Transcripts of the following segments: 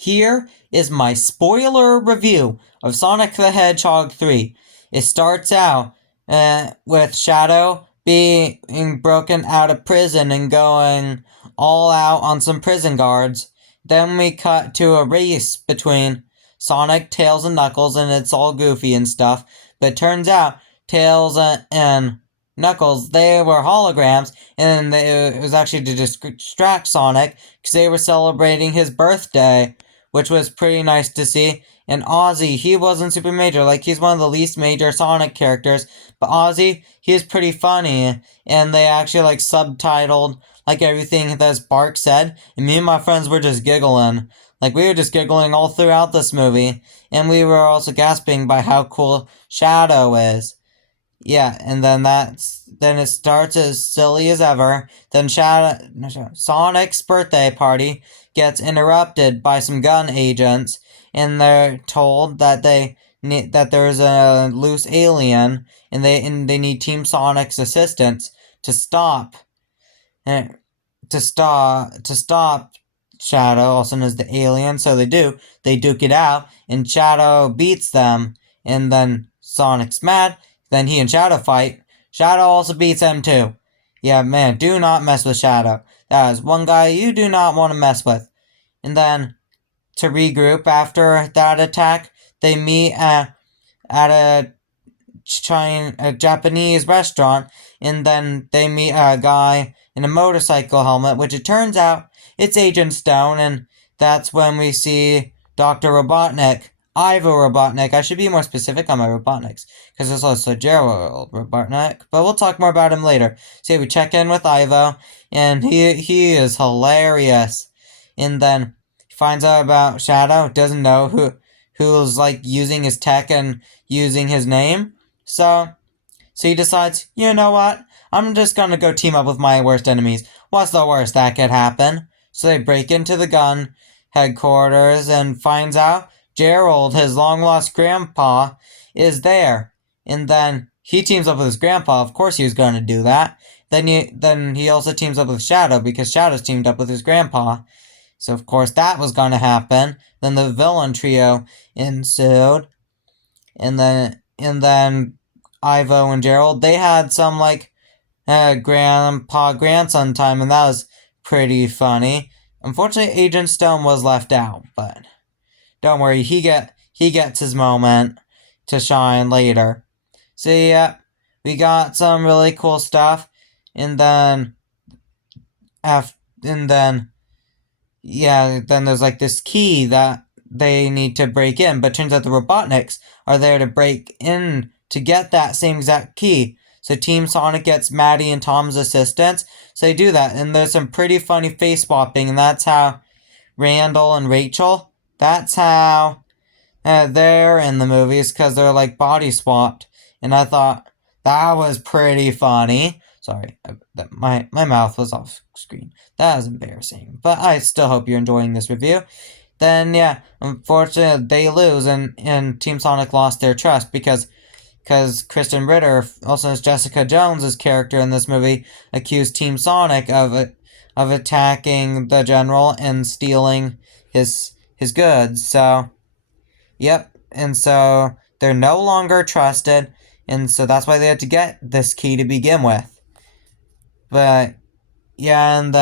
Here is my spoiler review of Sonic the Hedgehog 3. It starts out with Shadow being broken out of prison and going all out on some prison guards. Then we cut to a race between Sonic, Tails, and Knuckles, and it's all goofy and stuff. But it turns out Tails and Knuckles, they were holograms, and it was actually to distract Sonic because they were celebrating his birthday, which was pretty nice to see. And Ozzy, he wasn't super major, like he's one of the least major Sonic characters, but Ozzy, he is pretty funny, and they actually like subtitled like everything that Bark said, and me and my friends were just giggling. Like we were just giggling all throughout this movie, and we were also gasping by how cool Shadow is. Yeah, and then it starts as silly as ever. Then Sonic's birthday party gets interrupted by some gun agents, and they're told that that there's a loose alien, and they need Team Sonic's assistance to stop Shadow, also known as the alien. So they duke it out, and Shadow beats them, and then Sonic's mad. Then he and Shadow fight. Shadow also beats him too. Yeah, man, do not mess with Shadow. That is one guy you do not want to mess with. And then, to regroup after that attack, they meet at a Japanese restaurant, and then they meet a guy in a motorcycle helmet, which it turns out it's Agent Stone, and that's when we see Dr. Robotnik. Ivo Robotnik. I should be more specific on my Robotniks, because there's also Gerald Robotnik, but we'll talk more about him later. So yeah, we check in with Ivo, and he is hilarious. And then he finds out about Shadow, doesn't know who's like using his tech and using his name. So he decides, you know what? I'm just gonna go team up with my worst enemies. What's the worst that could happen? So they break into the gun headquarters and finds out Gerald, his long-lost grandpa, is there. And then he teams up with his grandpa. Of course he was going to do that. Then he also teams up with Shadow, because Shadow's teamed up with his grandpa. So, of course, that was going to happen. Then the villain trio ensued. And then Ivo and Gerald, they had some, like, grandpa-grandson time, and that was pretty funny. Unfortunately, Agent Stone was left out, but don't worry, he gets his moment to shine later. So yeah, we got some really cool stuff, and then then there's like this key that they need to break in, but turns out the Robotniks are there to break in to get that same exact key. So Team Sonic gets Maddie and Tom's assistance, so they do that, and there's some pretty funny face swapping, and that's how Randall and Rachel, that's how they're in the movies, because they're like body swapped. And I thought that was pretty funny. Sorry, my mouth was off screen. That was embarrassing. But I still hope you're enjoying this review. Then, yeah, unfortunately, they lose, and Team Sonic lost their trust because Kristen Ritter, also as Jessica Jones' character in this movie, accused Team Sonic of attacking the general and stealing his goods. So, yep, and so they're no longer trusted, and so that's why they had to get this key to begin with. But yeah, and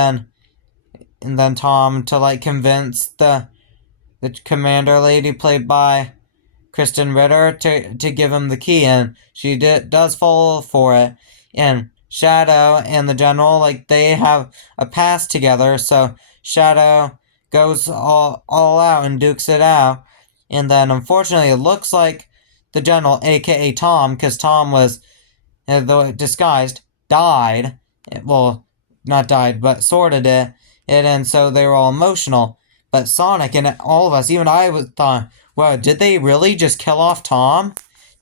then Tom, to like convince the commander lady played by Kristen Ritter to give him the key, and she does fall for it. And Shadow and the general, like, they have a past together, so Shadow goes all out and dukes it out. And then, unfortunately, it looks like the general, a.k.a. Tom, because Tom was, though disguised, died. Well, not died, but sort of did. And so they were all emotional. But Sonic and all of us, even I thought, wow, did they really just kill off Tom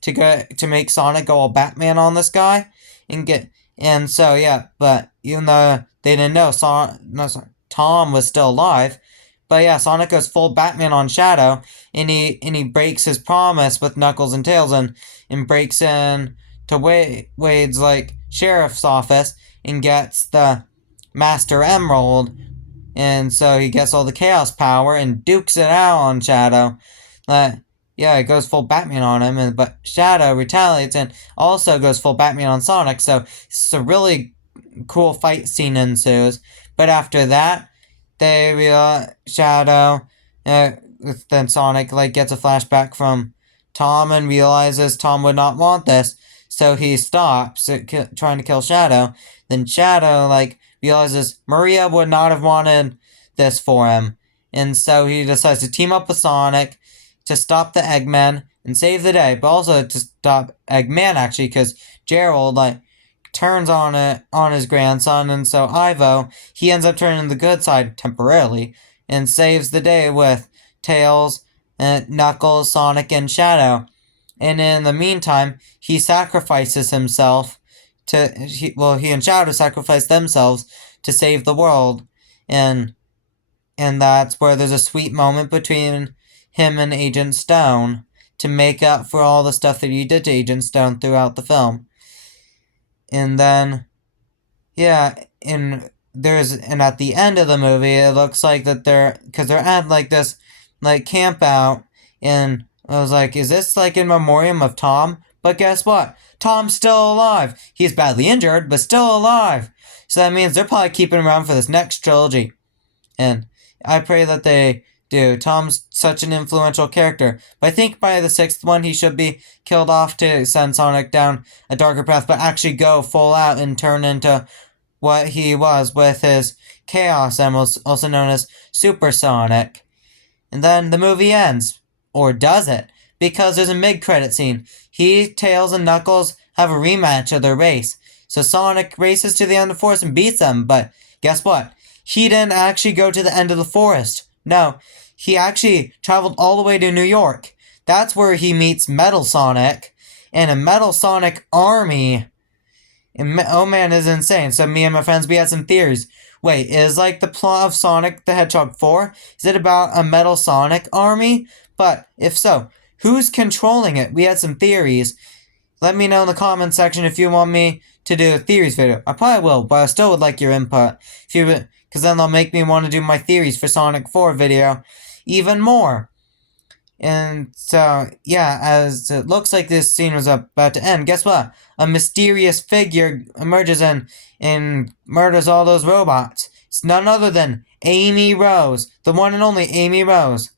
to make Sonic go all Batman on this guy? And so, yeah, but even though they didn't know Tom was still alive, but yeah, Sonic goes full Batman on Shadow, and he breaks his promise with Knuckles and Tails, and breaks in to Wade's like sheriff's office and gets the Master Emerald, and so he gets all the chaos power and dukes it out on Shadow. Yeah, it goes full Batman on him, but Shadow retaliates and also goes full Batman on Sonic. So it's a really cool fight scene ensues. But after that, Shadow, then Sonic gets a flashback from Tom and realizes Tom would not want this, so he stops trying to kill Shadow. Then Shadow realizes Maria would not have wanted this for him, and so he decides to team up with Sonic to stop the Eggman and save the day, but also to stop Eggman actually, because Gerald turns on his grandson, and so Ivo, he ends up turning the good side temporarily and saves the day with Tails, Knuckles, Sonic, and Shadow. And in the meantime, he sacrifices himself he and Shadow sacrifice themselves to save the world, and that's where there's a sweet moment between him and Agent Stone to make up for all the stuff that he did to Agent Stone throughout the film. And then, yeah, and at the end of the movie, it looks like that because they're at this camp out, and I was like, is this in memoriam of Tom? But guess what? Tom's still alive. He's badly injured, but still alive. So that means they're probably keeping him around for this next trilogy. And I pray that they do. Tom's such an influential character. But I think by the 6th one, he should be killed off to send Sonic down a darker path, but actually go full out and turn into what he was with his Chaos Emeralds, also known as Super Sonic. And then the movie ends. Or does it? Because there's a mid-credit scene. Tails, and Knuckles have a rematch of their race. So Sonic races to the end of the forest and beats them, but guess what? He didn't actually go to the end of the forest. No, he actually traveled all the way to New York. That's where he meets Metal Sonic and a Metal Sonic army. And oh man, it's insane. So me and my friends, we had some theories. Wait, is the plot of Sonic the Hedgehog 4? Is it about a Metal Sonic army? But if so, who's controlling it? We had some theories. Let me know in the comment section if you want me to do a theories video. I probably will, but I still would like your input. Because then they'll make me want to do my theories for Sonic 4 video even more. And so, yeah, as it looks like this scene was about to end, guess what? A mysterious figure emerges and murders all those robots. It's none other than Amy Rose, the one and only Amy Rose.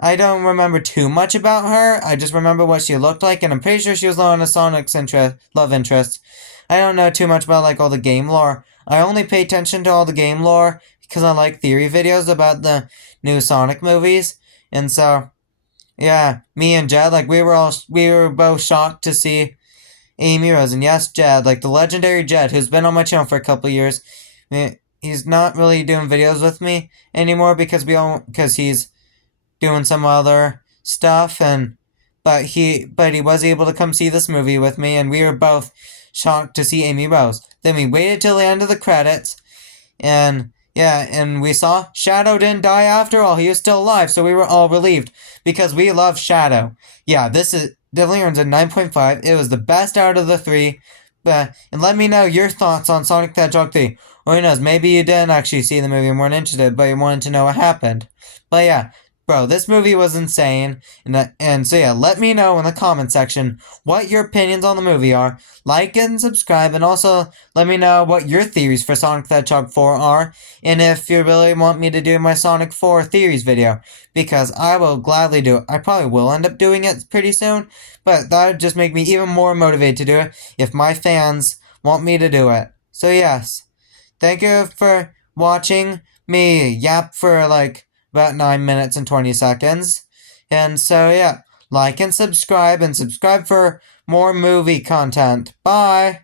I don't remember too much about her. I just remember what she looked like, and I'm pretty sure she was one of Sonic's love interests. I don't know too much about all the game lore. I only pay attention to all the game lore because I like theory videos about the new Sonic movies. And so, yeah, me and Jed, we were both shocked to see Amy Rose. And yes, Jed, the legendary Jed, who's been on my channel for a couple years. He's not really doing videos with me anymore because he's doing some other stuff, but he was able to come see this movie with me, and we were both shocked to see Amy Rose. Then we waited till the end of the credits, and yeah, and we saw Shadow didn't die after all. He was still alive, so we were all relieved because we love Shadow. Yeah, this definitely earns a 9.5. It was the best out of the 3. And let me know your thoughts on Sonic the Hedgehog 3. Or who knows, maybe you didn't actually see the movie and weren't interested, but you wanted to know what happened. But yeah, bro, this movie was insane, and so yeah, let me know in the comment section what your opinions on the movie are. Like and subscribe, and also let me know what your theories for Sonic the Hedgehog 4 are, and if you really want me to do my Sonic 4 theories video, because I will gladly do it. I probably will end up doing it pretty soon, but that would just make me even more motivated to do it if my fans want me to do it. So yes, thank you for watching me yap for about 9 minutes and 20 seconds. And so, yeah, like and subscribe for more movie content. Bye!